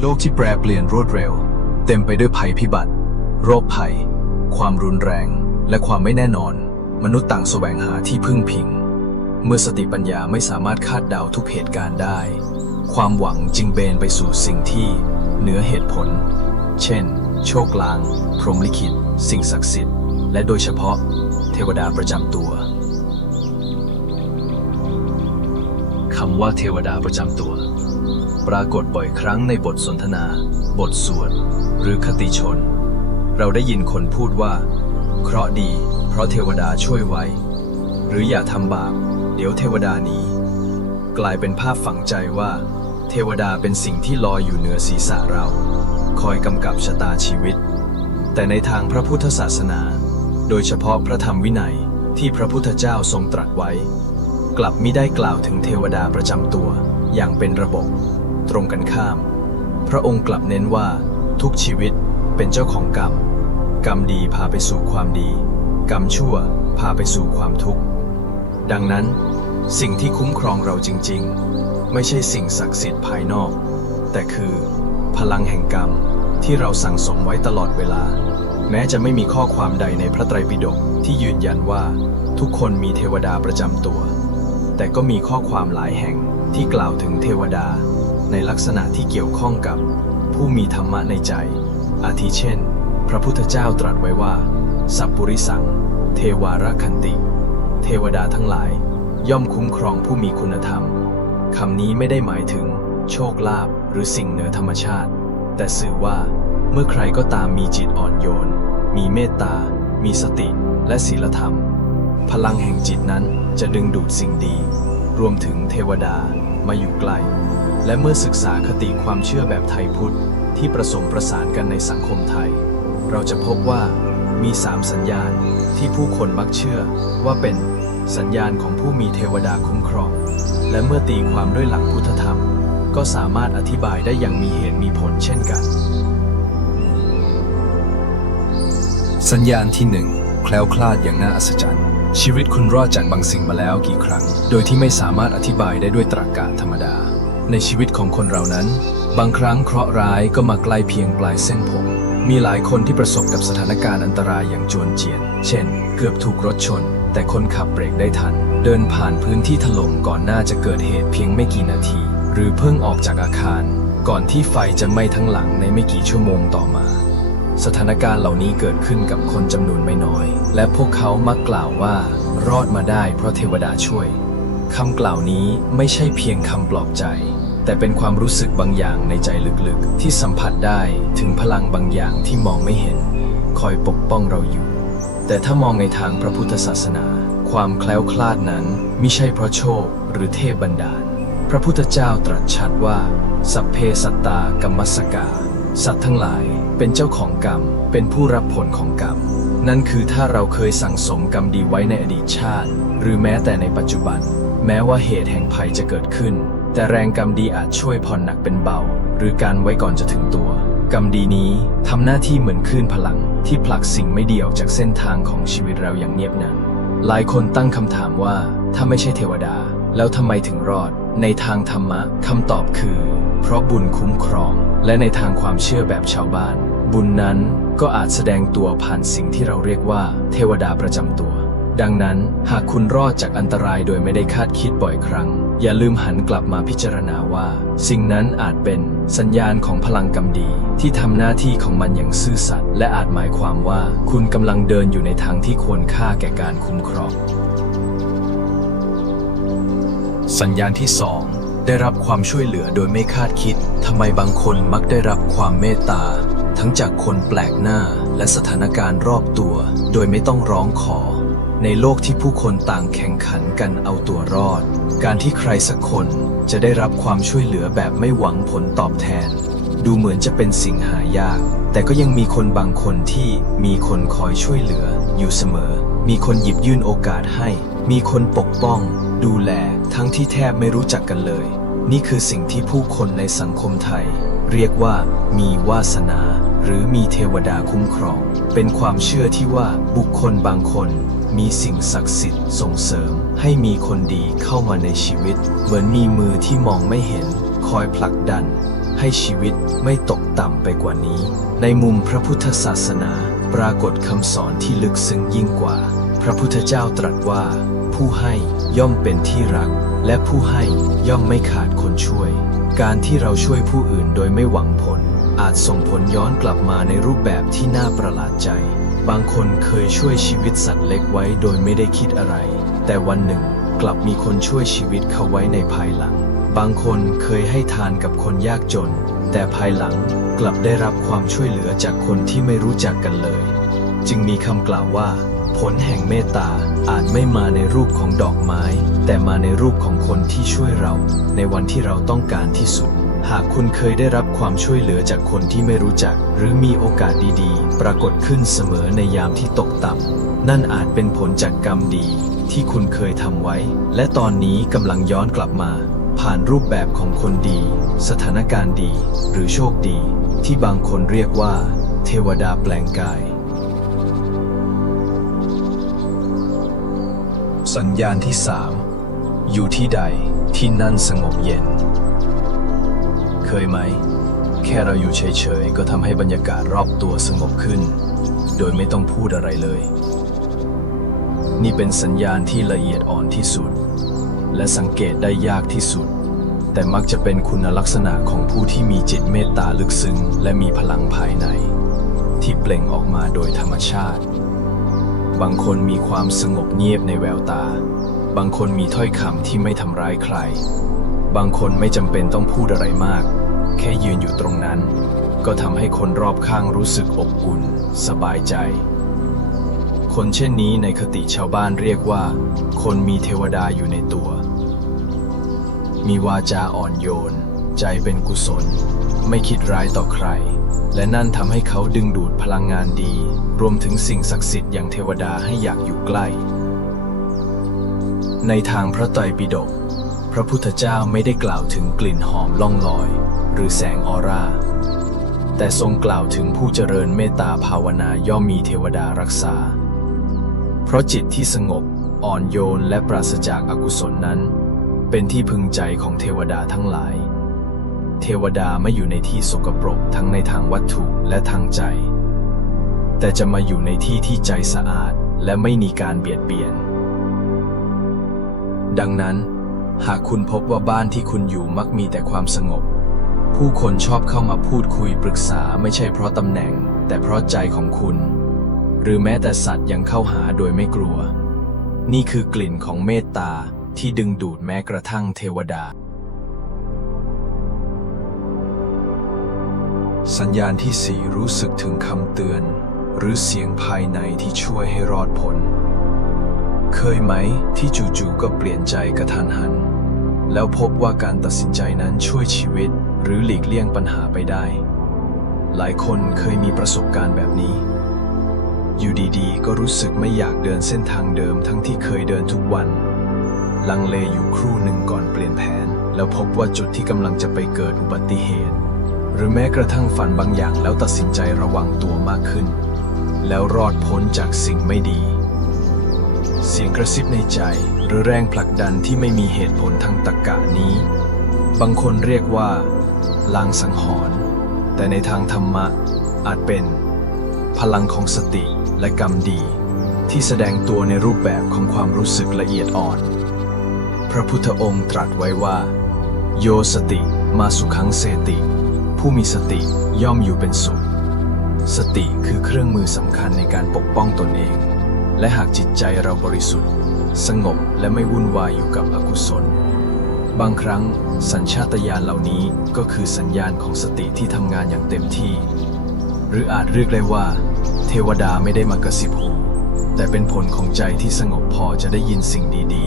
โลกที่แปรเปลี่ยนรวดเร็ว เต็มไปด้วยภัยพิบัติ โรคภัย ความรุนแรง และความไม่แน่นอน มนุษย์ต่างแสวงหาที่พึ่งพิง เมื่อสติปัญญาไม่สามารถคาดเดาทุกเหตุการณ์ได้ ความหวังจึงเบนไปสู่สิ่งที่เหนือเหตุผล เช่น โชคลาง พรหมลิขิต สิ่งศักดิ์สิทธิ์ และโดยเฉพาะ เทวดาประจำตัวคำว่าเทวดาประจำตัว ปรากฏบ่อยครั้งในบทสนทนา บทสวด หรือคติชน เราได้ยินคนพูดว่า เคราะดี เพราะเทวดาช่วยไว้ หรืออย่าทำบาป เดี๋ยวเทวดาหนี กลายเป็นภาพฝังใจว่า เทวดาเป็นสิ่งที่ลอยอยู่เหนือศีรษะเรา คอยกำกับชะตาชีวิต แต่ในทางพระพุทธศาสนา โดยเฉพาะพระธรรมวินัยที่พระพุทธเจ้าทรงตรัสไว้ กลับมิได้กล่าวถึงเทวดาประจำตัวอย่างเป็นระบบ ตรงกันข้าม พระองค์กลับเน้นว่า ทุกชีวิตเป็นเจ้าของกรรม กรรมดีพาไปสู่ความดี กรรมชั่วพาไปสู่ความทุกข์ ดังนั้น สิ่งที่คุ้มครองเราจริง ๆ ไม่ใช่สิ่งศักดิ์สิทธิ์ภายนอก แต่คือ พลังแห่งกรรมที่เราสั่งสมไว้ตลอดเวลา แม้จะไม่มีข้อความใดในพระไตรปิฎกที่ยืนยันว่า ทุกคนมีเทวดาประจำตัว แต่ก็มีข้อความหลายแห่งที่กล่าวถึงเทวดา ในลักษณะที่เกี่ยวข้องกับผู้มีธรรมะในใจ อาทิเช่น พระพุทธเจ้าตรัสไว้ว่า สัพปุริสัง เทวาระคันติ เทวดาทั้งหลาย ย่อมคุ้มครองผู้มีคุณธรรม คำนี้ไม่ได้หมายถึง โชคลาภหรือสิ่งเหนือธรรมชาติ แต่สื่อว่าเมื่อใครก็ตามมีจิตอ่อนโยน มีเมตตา มีสติ และศีลธรรม พลังแห่งจิตนั้นจะดึงดูดสิ่งดี รวมถึงเทวดามาอยู่ใกล้ และเมื่อศึกษาคติความเชื่อแบบไทยพุทธที่ประสมประสานกันในสังคมไทย เราจะพบว่ามีสามสัญญาณที่ผู้คนมักเชื่อว่าเป็นสัญญาณของผู้มีเทวดาคุ้มครอง และเมื่อตีความด้วยหลักพุทธธรรม ก็สามารถอธิบายได้อย่างมีเหตุมีผลเช่นกัน สัญญาณที่หนึ่งแคล้วคลาดอย่างน่าอัศจรรย์ ชีวิตคุณรอดจากบางสิ่งมาแล้วกี่ครั้ง โดยที่ไม่สามารถอธิบายได้ด้วยตรรกะธรรมดา ในชีวิตของคนเรานั้น บางครั้งเคราะห์ร้ายก็มาใกล้เพียงปลายเส้นผม มีหลายคนที่ประสบกับสถานการณ์อันตรายอย่างจวนเจียน เช่น เกือบถูกรถชน แต่คนขับเบรกได้ทัน เดินผ่านพื้นที่ถล่มก่อนหน้าจะเกิดเหตุเพียงไม่กี่นาที หรือเพิ่งออกจากอาคาร ก่อนที่ไฟจะไหม้ทั้งหลังในไม่กี่ชั่วโมงต่อมา สถานการณ์เหล่านี้เกิดขึ้นกับคนจำนวนไม่น้อย และพวกเขามักกล่าวว่า รอดมาได้เพราะเทวดาช่วย คำกล่าวนี้ไม่ใช่เพียงคำปลอบใจ แต่เป็นความรู้สึกบางอย่างในใจลึกๆ ที่สัมผัสได้ถึงพลังบางอย่างที่มองไม่เห็น คอยปกป้องเราอยู่ แต่ถ้ามองในทางพระพุทธศาสนา ความแคล้วคลาดนั้นไมิใช่เพราะโชคหรือเทพบันดาล พระพุทธเจ้าตรัสชัดว่า สัพเพสัตตากรรมสกา สัตว์ทั้งหลายเป็นเจ้าของกรรม เป็นผู้รับผลของกรรม นั่นคือถ้าเราเคยสั่งสมกรรมดีไว้ในอดีตชาติ หรือแม้แต่ในปัจจุบัน แม้ว่าเหตุแห่งภัยจะเกิดขึ้น แต่แรงกรรมดีอาจช่วยผ่อนหนักเป็นเบา หรือการไว้ก่อนจะถึงตัว กรรมดีนี้ทำหน้าที่เหมือนคลื่นพลัง ที่ผลักสิ่งไม่ดีออกจากเส้นทางของชีวิตเราอย่างเงียบนันหลายคนตั้งคำถามว่าถ้าไม่ใช่เทวดา แล้วทำไมถึงรอด ในทางธรรมะคำตอบคือ เพราะบุญคุ้มครอง และในทางความเชื่อแบบชาวบ้าน บุญนั้นก็อาจแสดงตัวผ่านสิ่งที่เราเรียกว่า เทวดาประจำตัว ดังนั้นหากคุณรอดจากอันตรายโดยไม่ได้คาดคิดบ่อยครั้ง อย่าลืมหันกลับมาพิจารณาว่า สิ่งนั้นอาจเป็นสัญญาณของพลังกรรมดี ที่ทำหน้าที่ของมันอย่างซื่อสัตย์และอาจหมายความว่าคุณกำลังเดินอยู่ในทางที่ควรค่าแก่การคุ้มครอง สัญญาณที่สองได้รับความช่วยเหลือโดยไม่คาดคิดทำไมบางคนมักได้รับความเมตตา ทั้งจากคนแปลกหน้าและสถานการณ์รอบตัว โดยไม่ต้องร้องขอ ในโลกที่ผู้คนต่างแข่งขันกันเอาตัวรอด การที่ใครสักคนจะได้รับความช่วยเหลือแบบไม่หวังผลตอบแทน ดูเหมือนจะเป็นสิ่งหายาก แต่ก็ยังมีคนบางคนที่มีคนคอยช่วยเหลือ อยู่เสมอ มีคนหยิบยื่นโอกาสให้ มีคนปกป้อง ดูแลทั้งที่แทบไม่รู้จักกันเลย นี่คือสิ่งที่ผู้คนในสังคมไทย เรียกว่า มีวาสนา หรือมีเทวดาคุ้มครอง เป็นความเชื่อที่ว่าบุคคลบางคน มีสิ่งศักดิ์สิทธิ์ส่งเสริมให้มีคนดีเข้ามาในชีวิต เหมือนมีมือที่มองไม่เห็น คอยผลักดัน ให้ชีวิตไม่ตกต่ำไปกว่านี้ ในมุมพระพุทธศาสนา ปรากฏคำสอนที่ลึกซึ้งยิ่งกว่า พระพุทธเจ้าตรัสว่า ผู้ให้ย่อมเป็นที่รัก และผู้ให้ย่อมไม่ขาดคนช่วย การที่เราช่วยผู้อื่นโดยไม่หวังผล อาจส่งผลย้อนกลับมาในรูปแบบที่น่าประหลาดใจ บางคนเคยช่วยชีวิตสัตว์เล็กไว้โดยไม่ได้คิดอะไร แต่วันหนึ่งกลับมีคนช่วยชีวิตเขาไว้ในภายหลัง บางคนเคยให้ทานกับคนยากจน แต่ภายหลังกลับได้รับความช่วยเหลือจากคนที่ไม่รู้จักกันเลย จึงมีคำกล่าวว่า ผลแห่งเมตตาอาจไม่มาในรูปของดอกไม้ แต่มาในรูปของคนที่ช่วยเรา ในวันที่เราต้องการที่สุด หากคุณเคยได้รับความช่วยเหลือจากคนที่ไม่รู้จัก หรือมีโอกาสดีๆ ปรากฏขึ้นเสมอในยามที่ตกต่ำ นั่นอาจเป็นผลจากกรรมดีที่คุณเคยทำไว้ และตอนนี้กำลังย้อนกลับมา ผ่านรูปแบบของคนดี สถานการณ์ดี หรือโชคดี ที่บางคนเรียกว่า เทวดาแปลงกาย สัญญาณที่สามอยู่ที่ใดที่นั่นสงบเย็น ยไหม แค่เราอยู่เฉยๆ ก็ทำให้บรรยากาศรอบตัวสงบขึ้น โดยไม่ต้องพูดอะไรเลย นี่เป็นสัญญาณที่ละเอียดอ่อนที่สุด และสังเกตได้ยากที่สุด แต่มักจะเป็นคุณลักษณะของผู้ที่มีจิตเมตตาลึกซึ้ง และมีพลังภายใน ที่เปล่งออกมาโดยธรรมชาติ บางคนมีความสงบเงียบในแววตา บางคนมีถ้อยคำที่ไม่ทำร้ายใครบางคนไม่จำเป็นต้องพูดอะไรมาก แค่ยืนอยู่ตรงนั้น ก็ทำให้คนรอบข้างรู้สึกอบอุ่น สบายใจ คนเช่นนี้ในคติชาวบ้านเรียกว่า คนมีเทวดาอยู่ในตัว มีวาจาอ่อนโยน ใจเป็นกุศล ไม่คิดร้ายต่อใคร และนั่นทำให้เขาดึงดูดพลังงานดี รวมถึงสิ่งศักดิ์สิทธิ์อย่างเทวดาให้อยากอยู่ใกล้ ในทางพระไตรปิฎกพระพุทธเจ้าไม่ได้กล่าวถึงกลิ่นหอมล่องลอย หรือแสงออร่า แต่ทรงกล่าวถึงผู้เจริญเมตตาภาวนาย่อมมีเทวดารักษา เพราะจิตที่สงบอ่อนโยนและปราศจากอากุศลนั้น เป็นที่พึงใจของเทวดาทั้งหลาย เทวดาไม่อยู่ในที่สกปรกทั้งในทางวัตถุและทางใจ แต่จะมาอยู่ในที่ที่ใจสะอาดและไม่มีการเบียดเบียน ดังนั้น หากคุณพบว่าบ้านที่คุณอยู่มักมีแต่ความสงบ ผู้คนชอบเข้ามาพูดคุยปรึกษาไม่ใช่เพราะตำแหน่ง แต่เพราะใจของคุณ หรือแม้แต่สัตว์ยังเข้าหาโดยไม่กลัว นี่คือกลิ่นของเมตตาที่ดึงดูดแม้กระทั่งเทวดา สัญญาณที่สี่รู้สึกถึงคำเตือน หรือเสียงภายในที่ช่วยให้รอดพ้นเคยไหมที่จู่ๆก็เปลี่ยนใจกระทันหัน แล้วพบว่าการตัดสินใจนั้นช่วยชีวิต หรือหลีกเลี่ยงปัญหาไปได้ หลายคนเคยมีประสบการณ์แบบนี้ อยู่ดีๆ ก็รู้สึกไม่อยากเดินเส้นทางเดิมทั้งที่เคยเดินทุกวัน ลังเลอยู่ครู่หนึ่งก่อนเปลี่ยนแผน แล้วพบว่าจุดที่กำลังจะไปเกิดอุบัติเหตุ หรือแม้กระทั่งฝันบางอย่างแล้วตัดสินใจระวังตัวมากขึ้น แล้วรอดพ้นจากสิ่งไม่ดีเสียงกระซิบในใจหรือแรงผลักดันที่ไม่มีเหตุผลทางตรรกะนี้ บางคนเรียกว่า ลางสังหรณ์แต่ในทางธรรมะอาจเป็น พลังของสติและกรรมดี ที่แสดงตัวในรูปแบบของความรู้สึกละเอียดอ่อน พระพุทธองค์ตรัสไว้ว่า โยสติมาสุขังเสติ ผู้มีสติย่อมอยู่เป็นสุข สติคือเครื่องมือสำคัญในการปกป้องตนเอง และหากจิตใจเราบริสุทธิ์ สงบและไม่วุ่นวายอยู่กับอกุศล บางครั้งสัญชาตญาณเหล่านี้ก็คือสัญญาณของสติที่ทำงานอย่างเต็มที่ หรืออาจเรียกได้ว่า เทวดาไม่ได้มากระซิบหู แต่เป็นผลของใจที่สงบพอจะได้ยินสิ่งดี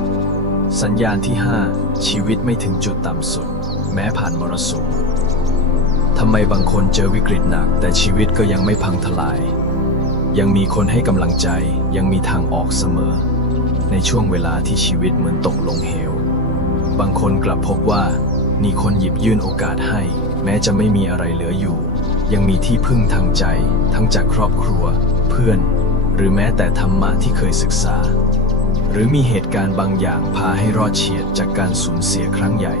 ๆ สัญญาณที่ 5 ชีวิตไม่ถึงจุดต่ำสุด แม้ผ่านมรสุมทำไมบางคนเจอวิกฤตหนัก แต่ชีวิตก็ยังไม่พังทลาย ยังมีคนให้กำลังใจยังมีทางออกเสมอ ในช่วงเวลาที่ชีวิตเหมือนตกลงเหว บางคนกลับพบว่ามีคนหยิบยื่นโอกาสให้ แม้จะไม่มีอะไรเหลืออยู่ ยังมีที่พึ่งทางใจ ทั้งจากครอบครัว เพื่อน หรือแม้แต่ธรรมะที่เคยศึกษา หรือมีเหตุการณ์บางอย่างพาให้รอดเฉียดจากการสูญเสียครั้งใหญ่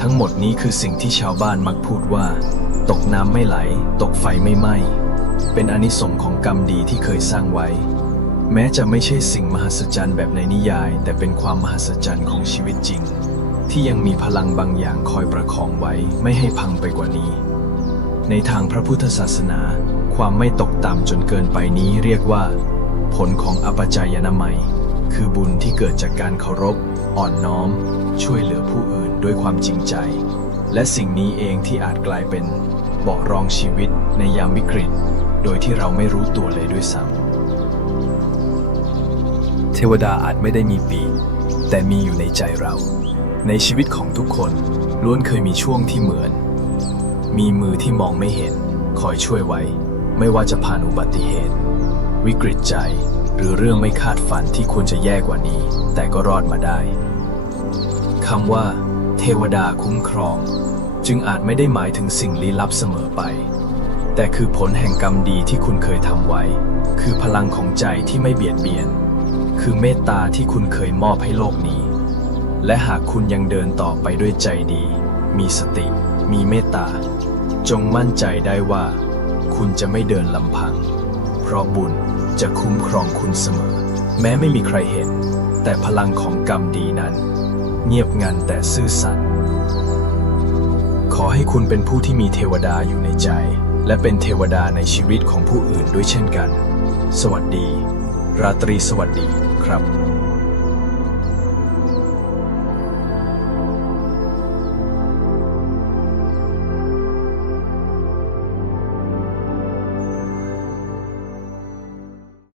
ทั้งหมดนี้คือสิ่งที่ชาวบ้านมักพูดว่า ตกน้ำไม่ไหล ตกไฟไม่ไหม้เป็นอนิสงค์ของกรรมดีที่เคยสร้างไว้ แม้จะไม่ใช่สิ่งมหัศจรรย์แบบในนิยาย แต่เป็นความมหัศจรรย์ของชีวิตจริง ที่ยังมีพลังบางอย่างคอยประคองไว้ไม่ให้พังไปกว่านี้ ในทางพระพุทธศาสนา ความไม่ตกต่ำจนเกินไปนี้เรียกว่า ผลของอปจายนามัย คือบุญที่เกิดจากการเคารพ อ่อนน้อม ช่วยเหลือผู้อื่นด้วยความจริงใจ และสิ่งนี้เองที่อาจกลายเป็นเบาะรองชีวิตในยามวิกฤต โดยที่เราไม่รู้ตัวเลยด้วยซ้ำ ทวดาอาจไม่ได้มีปีกแต่มีอยู่ในใจเรา ในชีวิตของทุกคนล้วนเคยมีช่วงที่เหมือน มีมือที่มองไม่เห็น คอยช่วยไว้ ไม่ว่าจะผ่านอุบัติเหตุ วิกฤตใจ หรือเรื่องไม่คาดฝันที่ควรจะแย่กว่านี้ แต่ก็รอดมาได้คำว่า เทวดาคุ้มครอง จึงอาจไม่ได้หมายถึงสิ่งลี้ลับเสมอไป แต่คือผลแห่งกรรมดีที่คุณเคยทำไว้ คือพลังของใจที่ไม่เบียดเบียน คือเมตตาที่คุณเคยมอบให้โลกนี้ และหากคุณยังเดินต่อไปด้วยใจดี มีสติ มีเมตตา จงมั่นใจได้ว่า คุณจะไม่เดินลำพัง เพราะบุญจะคุ้มครองคุณเสมอ แม้ไม่มีใครเห็น แต่พลังของกรรมดีนั้น เงียบงันแต่ซื่อสัตย์ขอให้คุณเป็นผู้ที่มีเทวดาอยู่ในใจ และเป็นเทวดาในชีวิตของผู้อื่นด้วยเช่นกัน สวัสดี ราตรีสวัสดี ครับ